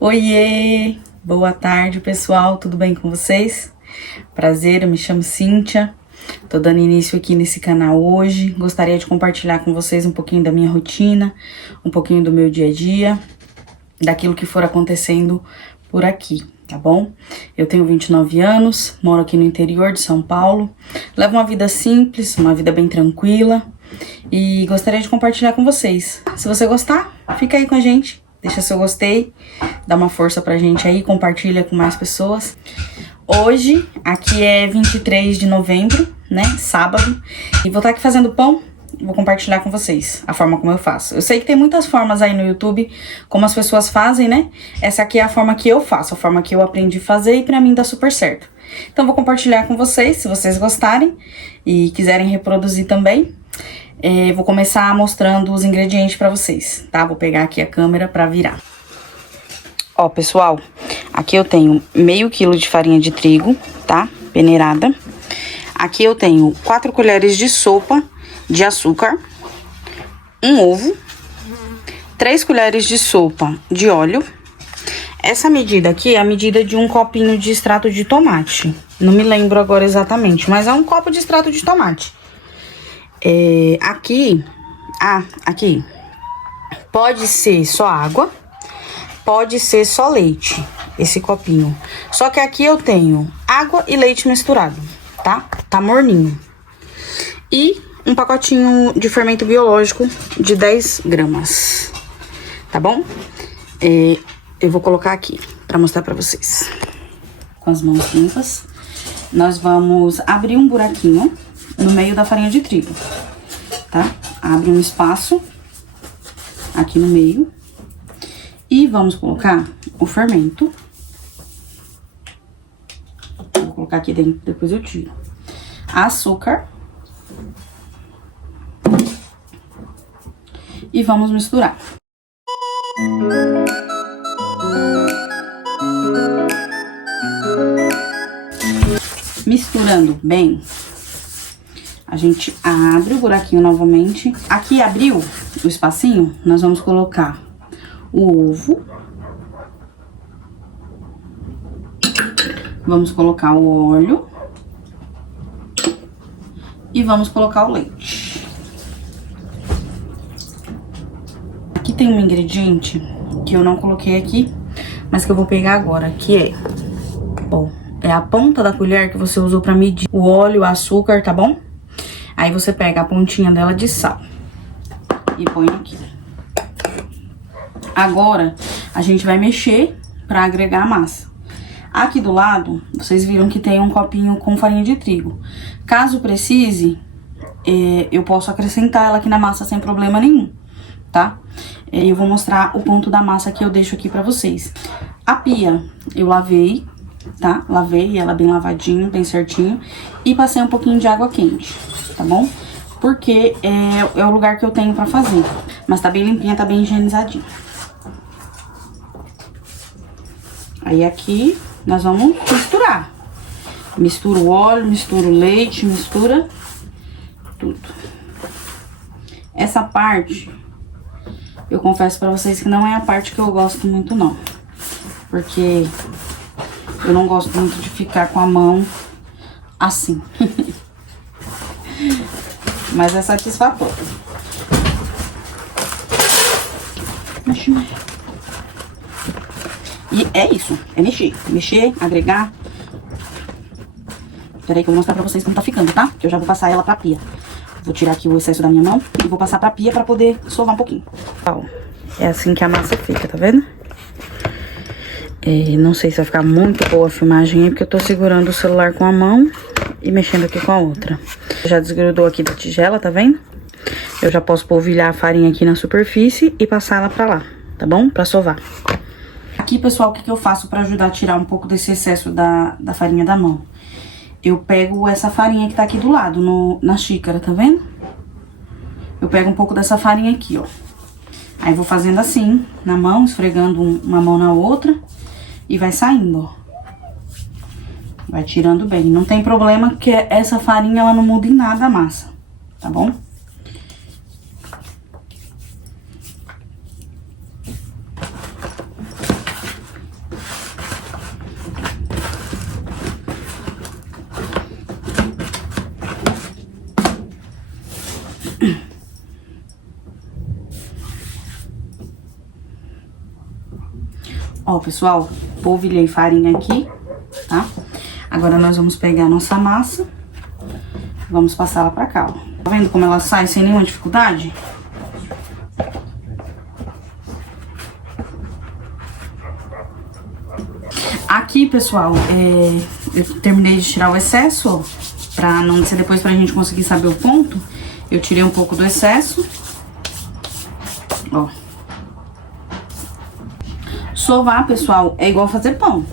Oiê! Boa tarde, pessoal, tudo bem com vocês? Prazer, eu me chamo Cíntia, tô dando início aqui nesse canal hoje. Gostaria de compartilhar com vocês um pouquinho da minha rotina, um pouquinho do meu dia a dia, daquilo que for acontecendo por aqui, tá bom? Eu tenho 29 anos, moro aqui no interior de São Paulo, levo uma vida simples, uma vida bem tranquila e gostaria de compartilhar com vocês. Se você gostar, fica aí com a gente. Deixa seu gostei, dá uma força pra gente aí, compartilha com mais pessoas. Hoje, aqui é 23 de novembro, né, sábado, e vou estar aqui fazendo pão, vou compartilhar com vocês a forma como eu faço. Eu sei que tem muitas formas aí no YouTube, como as pessoas fazem, né, essa aqui é a forma que eu faço, a forma que eu aprendi a fazer e pra mim dá super certo. Então vou compartilhar com vocês, se vocês gostarem e quiserem reproduzir também. Vou começar mostrando os ingredientes pra vocês, tá? Vou pegar aqui a câmera pra virar. Ó, pessoal, aqui eu tenho meio quilo de farinha de trigo, tá? Peneirada. Aqui eu tenho 4 colheres de sopa de açúcar, um ovo, 3 colheres de sopa de óleo. Essa medida aqui é a medida de um copinho de extrato de tomate. Não me lembro agora exatamente, mas é um copo de extrato de tomate. Aqui pode ser só água, pode ser só leite, esse copinho. Só que aqui eu tenho água e leite misturado, tá? Tá morninho. E um pacotinho de fermento biológico de 10 gramas, tá bom? Eu vou colocar aqui pra mostrar pra vocês. Com as mãos limpas, nós vamos abrir um buraquinho no meio da farinha de trigo, tá? Abre um espaço aqui no meio e vamos colocar o fermento. Vou colocar aqui dentro, depois eu tiro. Açúcar. E vamos misturar. Misturando bem, a gente abre o buraquinho novamente. Aqui abriu o espacinho, nós vamos colocar o ovo. Vamos colocar o óleo. E vamos colocar o leite. Aqui tem um ingrediente que eu não coloquei aqui, mas que eu vou pegar agora, que é... Ó, é a ponta da colher que você usou pra medir o óleo, o açúcar, tá bom? Aí você pega a pontinha dela de sal e põe aqui. Agora, a gente vai mexer pra agregar a massa. Aqui do lado, vocês viram que tem um copinho com farinha de trigo. Caso precise, eu posso acrescentar ela aqui na massa sem problema nenhum, tá? Eu vou mostrar o ponto da massa que eu deixo aqui pra vocês. A pia, eu lavei, tá? Lavei ela bem lavadinho, bem certinho. E passei um pouquinho de água quente, tá bom? Porque é o lugar que eu tenho pra fazer. Mas tá bem limpinha, tá bem higienizadinha. Aí aqui, nós vamos misturar. Mistura o óleo, mistura o leite, mistura tudo. Essa parte, eu confesso pra vocês que não é a parte que eu gosto muito, não. Porque eu não gosto muito de ficar com a mão assim. Mas é satisfatório. E é isso, é mexer. Mexer, agregar. Peraí que eu vou mostrar pra vocês como tá ficando, tá? Que eu já vou passar ela pra pia. Vou tirar aqui o excesso da minha mão e vou passar pra pia pra poder sovar um pouquinho. Ó, é assim que a massa fica, tá vendo? Não sei se vai ficar muito boa a filmagem aí, porque eu tô segurando o celular com a mão e mexendo aqui com a outra. Já desgrudou aqui da tigela, tá vendo? Eu já posso polvilhar a farinha aqui na superfície e passar ela pra lá, tá bom? Pra sovar. Aqui, pessoal, o que eu faço pra ajudar a tirar um pouco desse excesso da farinha da mão? Eu pego essa farinha que tá aqui do lado, na xícara, tá vendo? Eu pego um pouco dessa farinha aqui, ó. Aí vou fazendo assim, na mão, esfregando uma mão na outra e vai saindo, ó. Vai tirando bem. Não tem problema que essa farinha, ela não muda em nada a massa, tá bom? Ó, pessoal, polvilhei farinha aqui, tá? Agora nós vamos pegar a nossa massa, vamos passar ela pra cá, ó. Tá vendo como ela sai sem nenhuma dificuldade? Aqui, pessoal, eu terminei de tirar o excesso, ó, pra não ser depois pra gente conseguir saber o ponto. Eu tirei um pouco do excesso, ó. Sovar, pessoal, é igual fazer pão.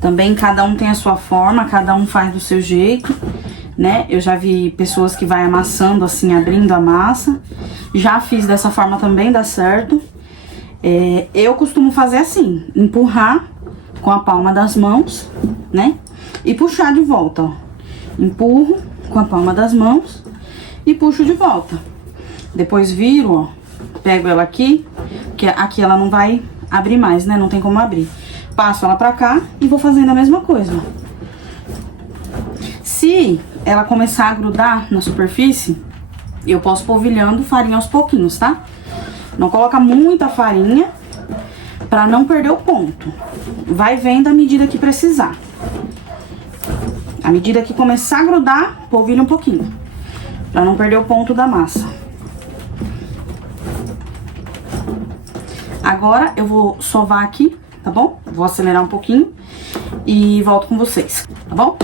Também cada um tem a sua forma, cada um faz do seu jeito, né? Eu já vi pessoas que vai amassando assim, abrindo a massa. Já fiz dessa forma também, dá certo. Eu costumo fazer assim, empurrar com a palma das mãos, né? E puxar de volta, ó. Empurro com a palma das mãos e puxo de volta. Depois viro, ó, pego ela aqui, que aqui ela não vai abrir mais, né? Não tem como abrir. Passo ela pra cá e vou fazendo a mesma coisa, ó. Se ela começar a grudar na superfície, eu posso polvilhando farinha aos pouquinhos, tá? Não coloca muita farinha pra não perder o ponto. Vai vendo a medida que precisar. À medida que começar a grudar, polvilha um pouquinho, pra não perder o ponto da massa. Agora eu vou sovar aqui, tá bom? Vou acelerar um pouquinho e volto com vocês, tá bom?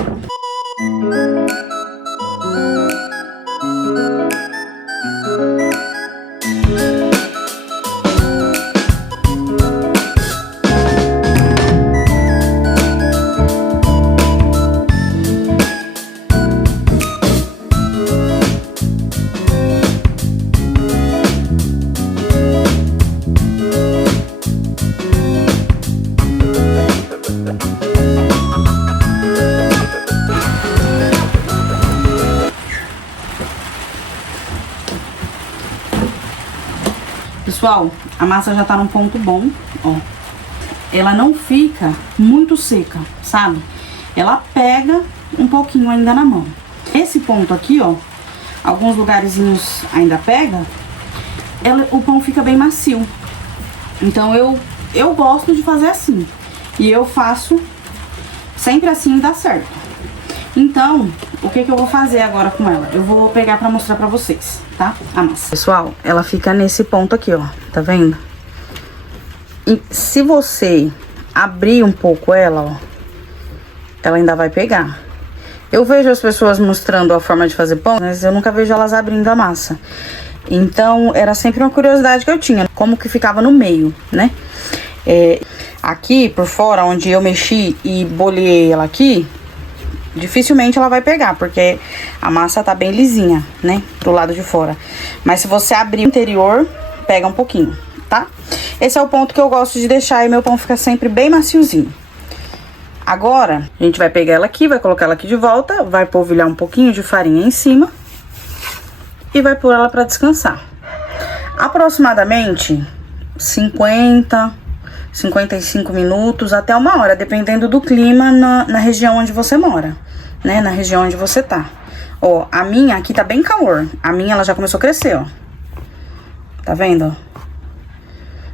Pessoal, a massa já tá num ponto bom, ó. Ela não fica muito seca, sabe? Ela pega um pouquinho ainda na mão. Esse ponto aqui, ó, alguns lugarzinhos ainda pega, o pão fica bem macio. Então eu gosto de fazer assim. E eu faço sempre assim e dá certo. Então, o que eu vou fazer agora com ela? Eu vou pegar pra mostrar pra vocês, tá? A massa. Pessoal, ela fica nesse ponto aqui, ó. Tá vendo? E se você abrir um pouco ela, ó, ela ainda vai pegar. Eu vejo as pessoas mostrando a forma de fazer pão, mas eu nunca vejo elas abrindo a massa. Então, era sempre uma curiosidade que eu tinha, como que ficava no meio, né? Aqui, por fora, onde eu mexi e bolhei ela aqui, dificilmente ela vai pegar, porque a massa tá bem lisinha, né? Pro lado de fora. Mas se você abrir o interior, pega um pouquinho, tá? Esse é o ponto que eu gosto de deixar e meu pão fica sempre bem maciozinho. Agora, a gente vai pegar ela aqui, vai colocar ela aqui de volta, vai polvilhar um pouquinho de farinha em cima e vai pôr ela pra descansar. Aproximadamente 55 minutos até 1 hora, dependendo do clima na região onde você mora, né? Na região onde você tá. Ó, a minha aqui tá bem calor. A minha, ela já começou a crescer, ó. Tá vendo, ó?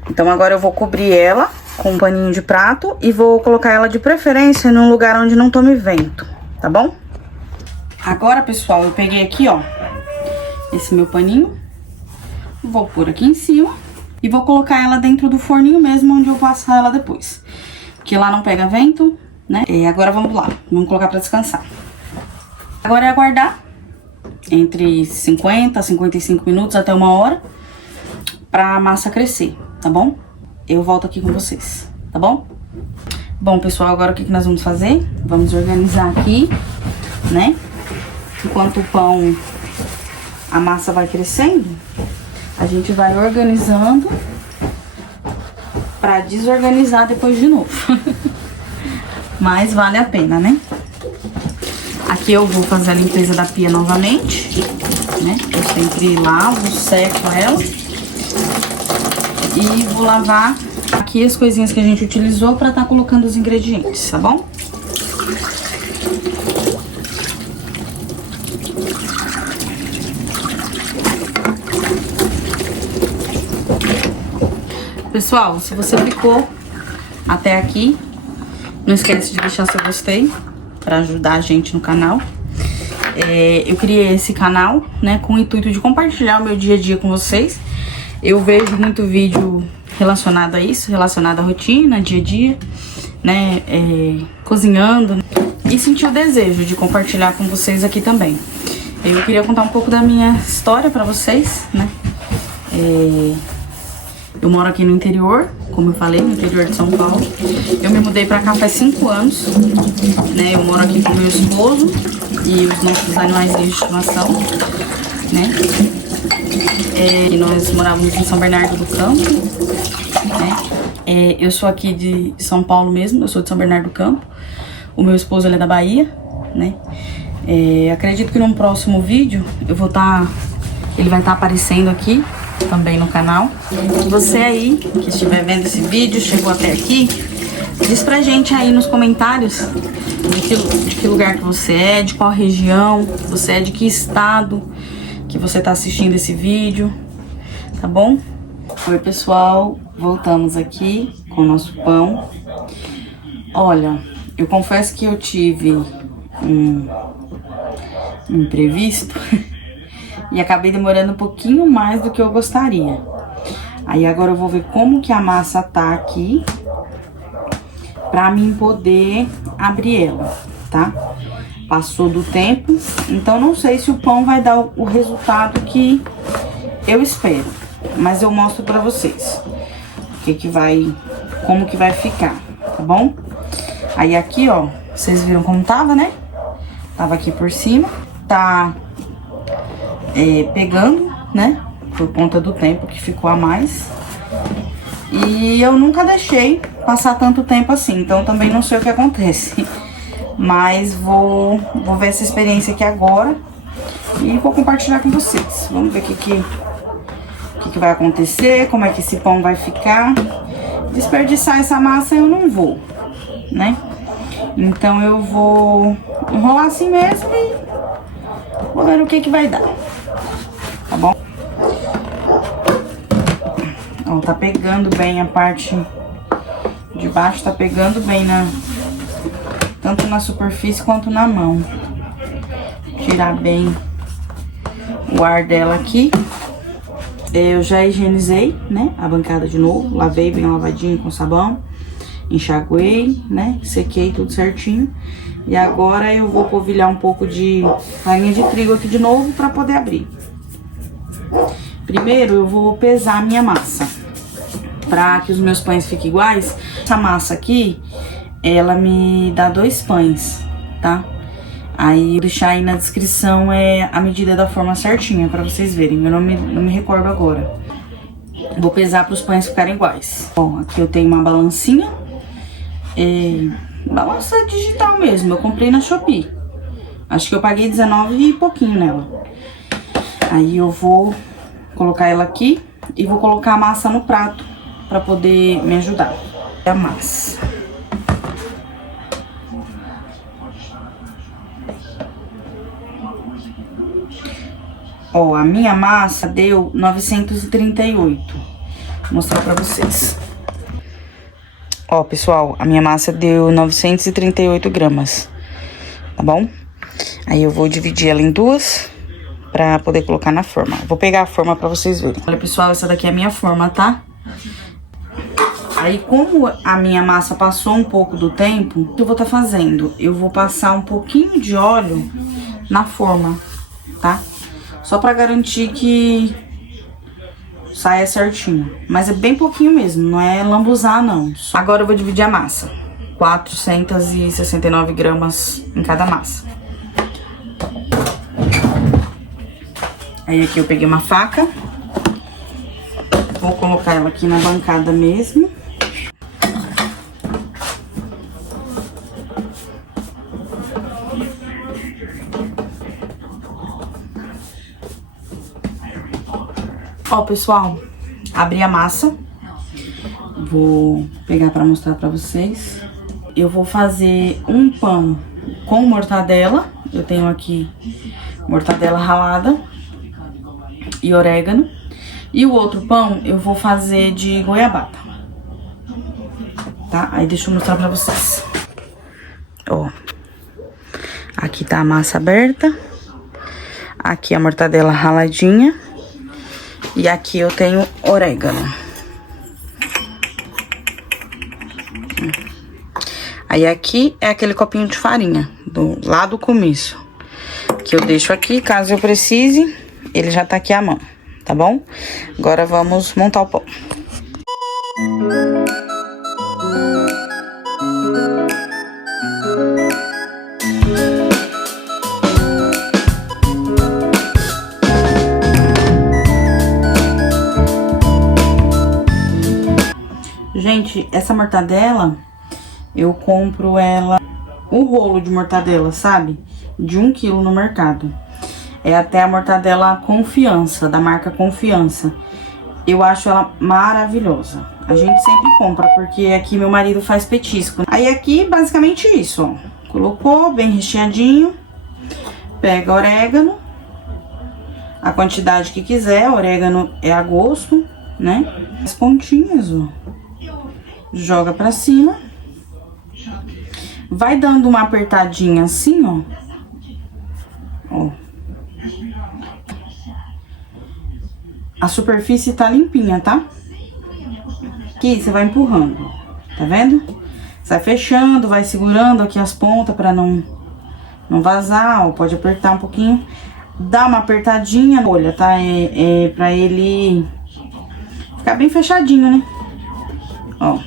Então, agora eu vou cobrir ela com um paninho de prato e vou colocar ela de preferência num lugar onde não tome vento, tá bom? Agora, pessoal, eu peguei aqui, ó, esse meu paninho. Vou pôr aqui em cima. E vou colocar ela dentro do forninho mesmo, onde eu vou assar ela depois. Porque lá não pega vento, né? E agora vamos lá, vamos colocar pra descansar. Agora é aguardar entre 50 a 55 minutos até 1 hora pra massa crescer, tá bom? Eu volto aqui com vocês, tá bom? Bom, pessoal, agora o que nós vamos fazer? Vamos organizar aqui, né? Enquanto o pão, a massa vai crescendo, a gente vai organizando pra desorganizar depois de novo. Mas vale a pena, né? Aqui eu vou fazer a limpeza da pia novamente, né? Eu sempre lavo, seco ela. E vou lavar aqui as coisinhas que a gente utilizou pra tá colocando os ingredientes, tá bom? Pessoal, se você ficou até aqui. Não esquece de deixar seu gostei para ajudar a gente no canal. Eu criei esse canal, né, com o intuito de compartilhar o meu dia a dia com vocês. Eu vejo muito vídeo relacionado a isso, relacionado à rotina, dia a dia, né, cozinhando. E senti o desejo de compartilhar com vocês aqui também. Eu queria contar um pouco da minha história pra vocês, né. Eu moro aqui no interior, como eu falei, no interior de São Paulo. Eu me mudei pra cá faz 5 anos, né. Eu moro aqui com meu esposo e os nossos animais de estimação, né. E nós morávamos em São Bernardo do Campo, né. Eu sou aqui de São Paulo mesmo, eu sou de São Bernardo do Campo. O meu esposo, ele é da Bahia, né. Acredito que num próximo vídeo ele vai estar aparecendo aqui também no canal. Você aí que estiver vendo esse vídeo, chegou até aqui, diz pra gente aí nos comentários de que lugar que você é, de qual região você é, de que estado que você tá assistindo esse vídeo, tá bom? Oi pessoal, voltamos aqui com o nosso pão. Olha, eu confesso que eu tive um imprevisto e acabei demorando um pouquinho mais do que eu gostaria. Aí agora eu vou ver como que a massa tá aqui pra mim poder abrir ela, tá? Passou do tempo, então não sei se o pão vai dar o resultado que eu espero, mas eu mostro pra vocês como que vai ficar, tá bom? Aí aqui, ó, vocês viram como tava, né? Tava aqui por cima, tá pegando, né? Por conta do tempo que ficou a mais. E eu nunca deixei passar tanto tempo assim, então também não sei o que acontece. Mas vou ver essa experiência aqui agora e vou compartilhar com vocês. Vamos ver o que vai acontecer, como é que esse pão vai ficar. Desperdiçar essa massa eu não vou, né? Então eu vou enrolar assim mesmo e vou ver o que vai dar. Tá bom? Ó, tá pegando bem a parte de baixo, tá pegando bem tanto na superfície quanto na mão. Tirar bem o ar dela aqui. Eu já higienizei, né, a bancada de novo, lavei bem lavadinho com sabão, enxaguei, né, sequei tudo certinho. E agora eu vou polvilhar um pouco de farinha de trigo aqui de novo pra poder abrir. Primeiro eu vou pesar a minha massa, pra que os meus pães fiquem iguais. Essa massa aqui, ela me dá 2 pães, tá? Aí vou deixar aí na descrição a medida da forma certinha pra vocês verem, eu não me recordo agora. Vou pesar para os pães ficarem iguais. Bom, aqui eu tenho uma balancinha, balança digital mesmo, eu comprei na Shopee. Acho que eu paguei 19 e pouquinho nela. Aí eu vou colocar ela aqui e vou colocar a massa no prato pra poder me ajudar. A massa. Ó, a minha massa deu 938. Vou mostrar pra vocês. Ó, pessoal, a minha massa deu 938 gramas, tá bom? Aí eu vou dividir ela em 2 pra poder colocar na forma. Vou pegar a forma pra vocês verem. Olha, pessoal, essa daqui é a minha forma, tá? Aí, como a minha massa passou um pouco do tempo, o que eu vou estar fazendo? Eu vou passar um pouquinho de óleo na forma, tá? Só pra garantir que saia certinho. Mas é bem pouquinho mesmo, não é lambuzar, não. Agora eu vou dividir a massa. 469 gramas em cada massa. Aí aqui eu peguei uma faca. Vou colocar ela aqui na bancada mesmo. Ó, pessoal, abri a massa. Vou pegar pra mostrar pra vocês. Eu vou fazer um pão com mortadela. Eu tenho aqui mortadela ralada e orégano. E o outro pão eu vou fazer de goiabada. tá? Aí deixa eu mostrar pra vocês. Ó, aqui tá a massa aberta. Aqui a mortadela raladinha. E aqui eu tenho orégano. Aí aqui é aquele copinho de farinha, lá do começo. Que eu deixo aqui, caso eu precise, ele já tá aqui à mão, tá bom? Agora vamos montar o pão. Gente, essa mortadela, eu compro ela, o rolo de mortadela, sabe? De 1 quilo no mercado. É até a mortadela Confiança, da marca Confiança. Eu acho ela maravilhosa. A gente sempre compra, porque aqui meu marido faz petisco. Aí aqui, basicamente isso, ó. Colocou bem recheadinho. Pega orégano. A quantidade que quiser, orégano é a gosto, né? As pontinhas, ó. Joga pra cima. Vai dando uma apertadinha assim, ó. Ó. A superfície tá limpinha, tá? Aqui você vai empurrando, tá vendo? Sai fechando, vai segurando aqui as pontas pra não vazar, ó. Pode apertar um pouquinho. Dá uma apertadinha, olha, tá? É pra ele ficar bem fechadinho, né? Ó.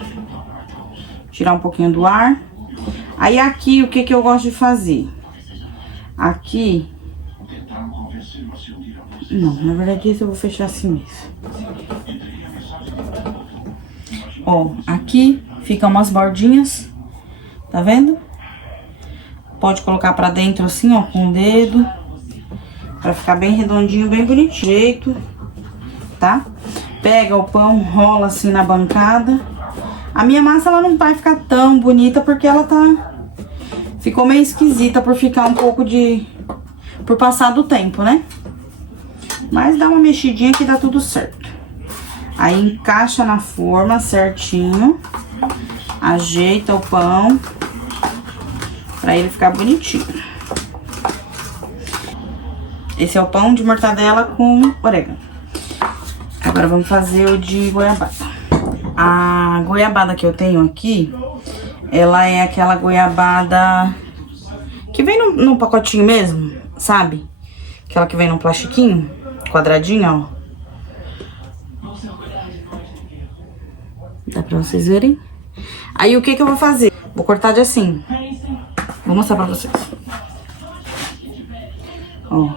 Tirar um pouquinho do ar. Aí aqui, o que que eu gosto de fazer? Aqui... Não, na verdade isso eu vou fechar assim mesmo. Ó, aqui ficam umas bordinhas, tá vendo? Pode colocar pra dentro assim, ó, com o dedo. Pra ficar bem redondinho, bem bonitinho, tá? Pega o pão, rola assim na bancada. A minha massa, ela não vai ficar tão bonita, porque ela tá... Ficou meio esquisita por ficar um pouco de... Por passar do tempo, né? Mas dá uma mexidinha que dá tudo certo. Aí encaixa na forma certinho. Ajeita o pão. Pra ele ficar bonitinho. Esse é o pão de mortadela com orégano. Agora vamos fazer o de goiabada. A goiabada que eu tenho aqui, ela é aquela goiabada que vem no pacotinho mesmo, sabe? Aquela que vem no plastiquinho, quadradinho, ó. Dá pra vocês verem? Aí o que que eu vou fazer? Vou cortar de assim. Vou mostrar pra vocês. Ó.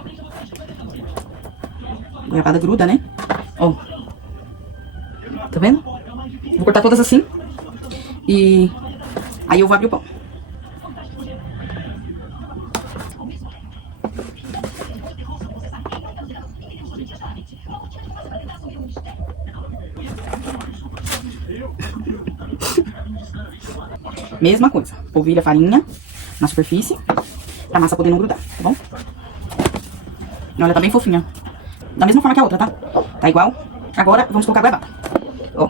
Goiabada gruda, né? Ó. Tá vendo? Vou cortar todas assim. E aí eu vou abrir o pão. Mesma coisa. Polvilha a farinha na superfície, pra massa poder não grudar, tá bom? Olha, tá bem fofinha. Da mesma forma que a outra, tá? Tá igual. Agora vamos colocar a goiabada. Ó.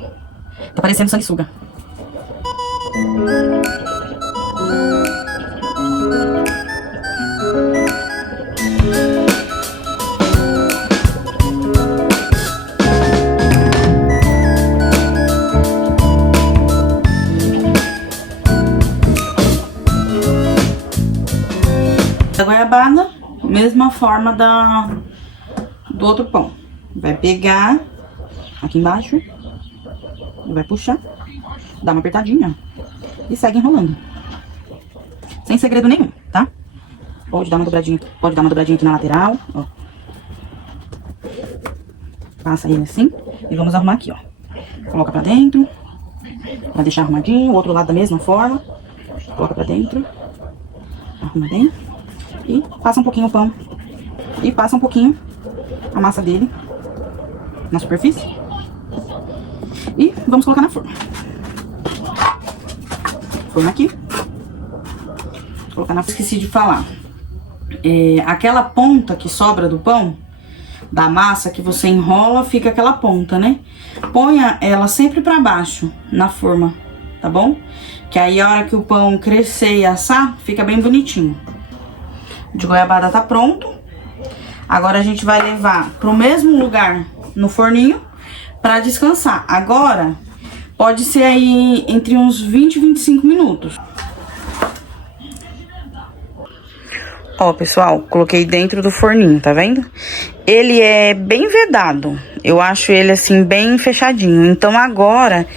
Tá parecendo sanguessuga. A goiabada, mesma forma do outro pão. Vai pegar aqui embaixo e vai puxar, dá uma apertadinha e segue enrolando. Sem segredo nenhum, tá? Pode dar uma dobradinha aqui na lateral, ó. Passa ele assim e vamos arrumar aqui, ó. Coloca pra dentro, pra deixar arrumadinho, o outro lado da mesma forma. Coloca pra dentro, arruma bem e passa um pouquinho o pão e passa um pouquinho a massa dele na superfície e vamos colocar na forma. Forma aqui. Vou colocar na... Esqueci de falar. Aquela ponta que sobra do pão, da massa que você enrola, fica aquela ponta, né? Ponha ela sempre pra baixo na forma, tá bom? Que aí a hora que o pão crescer e assar, fica bem bonitinho. O de goiabada tá pronto. Agora a gente vai levar pro mesmo lugar no forninho pra descansar. Agora, pode ser aí entre uns 20 e 25 minutos. Ó, pessoal, coloquei dentro do forninho, tá vendo? Ele é bem vedado. Eu acho ele, assim, bem fechadinho. Então, agora,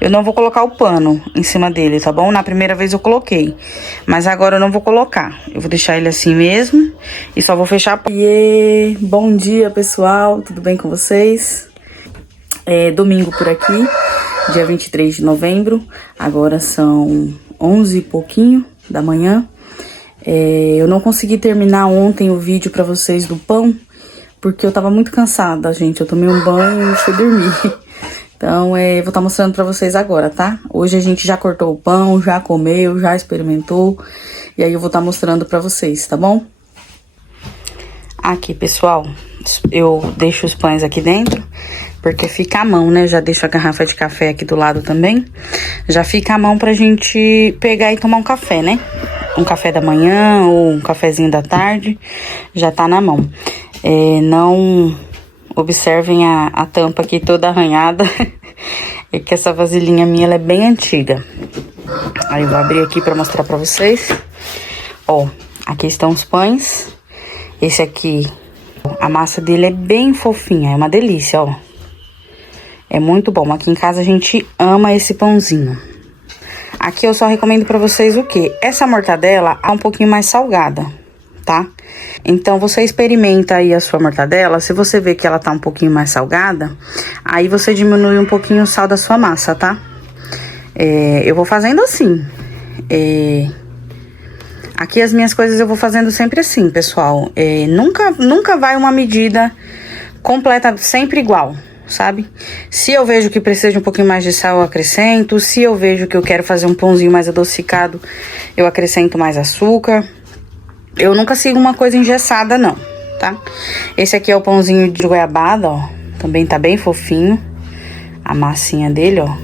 eu não vou colocar o pano em cima dele, tá bom? Na primeira vez eu coloquei. Mas agora eu não vou colocar. Eu vou deixar ele assim mesmo. E só vou fechar... Iê! Bom dia, pessoal. Tudo bem com vocês? É domingo por aqui, dia 23 de novembro. Agora são 11 e pouquinho da manhã. Eu não consegui terminar ontem o vídeo pra vocês do pão, porque eu tava muito cansada, gente. Eu tomei um banho e fui dormir. Então, vou estar mostrando pra vocês agora, tá? Hoje a gente já cortou o pão, já comeu, já experimentou. E aí eu vou estar mostrando pra vocês, tá bom? Aqui, pessoal, eu deixo os pães aqui dentro, porque fica à mão, né? Já deixo a garrafa de café aqui do lado também. Já fica à mão pra gente pegar e tomar um café, né? Um café da manhã ou um cafezinho da tarde, já tá na mão. Não observem a tampa aqui toda arranhada, é que essa vasilhinha minha, ela é bem antiga. Aí eu vou abrir aqui pra mostrar pra vocês. Ó, aqui estão os pães. Esse aqui, a massa dele é bem fofinha, é uma delícia, ó. É muito bom, aqui em casa a gente ama esse pãozinho. Aqui eu só recomendo pra vocês o quê? Essa mortadela é um pouquinho mais salgada, tá? Então, você experimenta aí a sua mortadela. Se você vê que ela tá um pouquinho mais salgada, aí você diminui um pouquinho o sal da sua massa, tá? Eu vou fazendo assim. Aqui as minhas coisas eu vou fazendo sempre assim, pessoal. Nunca vai uma medida completa, sempre igual, sabe? Se eu vejo que precisa de um pouquinho mais de sal, eu acrescento. Se eu vejo que eu quero fazer um pãozinho mais adocicado, eu acrescento mais açúcar. Eu nunca sigo uma coisa engessada, não, tá? Esse aqui é o pãozinho de goiabada, ó. Também tá bem fofinho. A massinha dele, ó.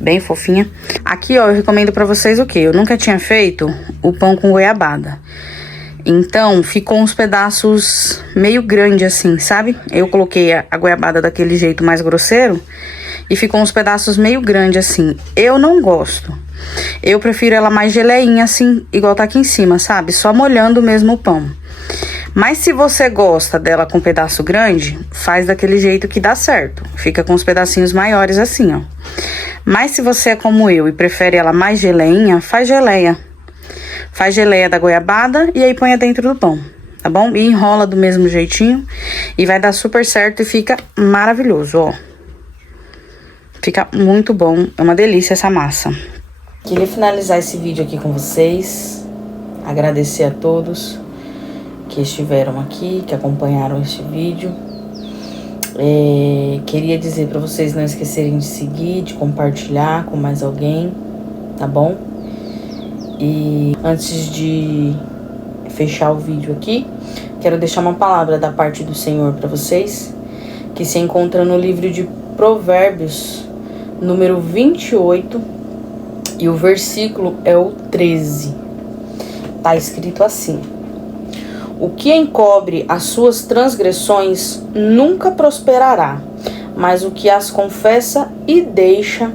Bem fofinha. Aqui, ó, eu recomendo pra vocês o quê? Eu nunca tinha feito o pão com goiabada. Então, ficou uns pedaços meio grande assim, sabe? Eu coloquei a goiabada daquele jeito mais grosseiro e ficou uns pedaços meio grande assim. Eu não gosto. Eu prefiro ela mais geleinha assim, igual tá aqui em cima, sabe? Só molhando mesmo o pão. Mas se você gosta dela com pedaço grande, faz daquele jeito que dá certo. Fica com os pedacinhos maiores assim, ó. Mas se você é como eu e prefere ela mais geleinha, faz geleia. Faz geleia da goiabada e aí põe dentro do pão, tá bom? E enrola do mesmo jeitinho e vai dar super certo e fica maravilhoso, ó. Fica muito bom, é uma delícia essa massa. Queria finalizar esse vídeo aqui com vocês, agradecer a todos que estiveram aqui, que acompanharam este vídeo. Queria dizer pra vocês não esquecerem de seguir, de compartilhar com mais alguém, tá bom? E antes de fechar o vídeo aqui, quero deixar uma palavra da parte do Senhor pra vocês, que se encontra no livro de Provérbios, número 28, e o versículo é o 13. Tá escrito assim: o que encobre as suas transgressões nunca prosperará, mas o que as confessa e deixa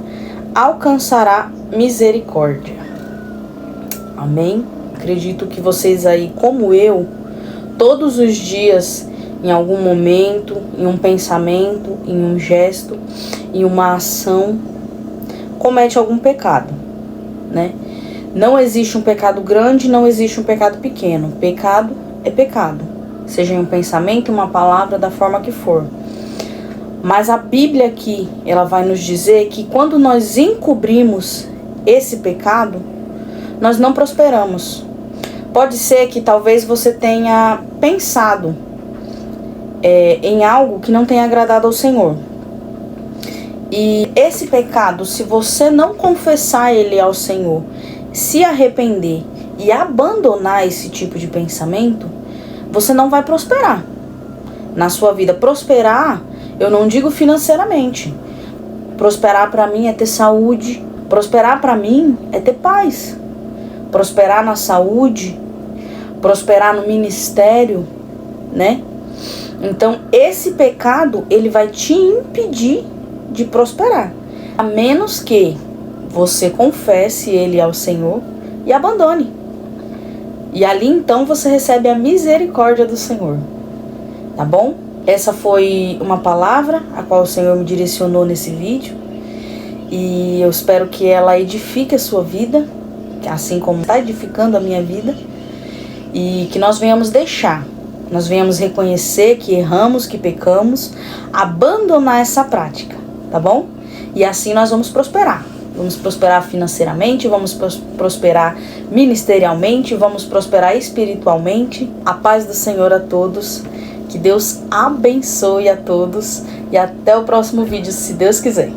alcançará misericórdia. Amém? Acredito que vocês aí, como eu, todos os dias, em algum momento, em um pensamento, em um gesto, em uma ação, comete algum pecado, né? Não existe um pecado grande, não existe um pecado pequeno. Pecado é pecado, seja em um pensamento, uma palavra, da forma que for. Mas a Bíblia aqui, ela vai nos dizer que quando nós encobrimos esse pecado, nós não prosperamos. Pode ser que talvez você tenha pensado em algo que não tenha agradado ao Senhor. E esse pecado, se você não confessar ele ao Senhor, se arrepender e abandonar esse tipo de pensamento, você não vai prosperar na sua vida. Prosperar, eu não digo financeiramente. Prosperar para mim é ter saúde, Prosperar para mim é ter paz. Prosperar na saúde, prosperar no ministério, né? Então, esse pecado, ele vai te impedir de prosperar. A menos que você confesse ele ao Senhor e abandone. E ali, então, você recebe a misericórdia do Senhor. Tá bom? Essa foi uma palavra a qual o Senhor me direcionou nesse vídeo. E eu espero que ela edifique a sua vida, assim como está edificando a minha vida. E que nós venhamos reconhecer que erramos, que pecamos, abandonar essa prática, tá bom? E assim nós vamos prosperar. Vamos prosperar financeiramente, vamos prosperar ministerialmente, vamos prosperar espiritualmente. A paz do Senhor a todos. Que Deus abençoe a todos. E até o próximo vídeo, se Deus quiser.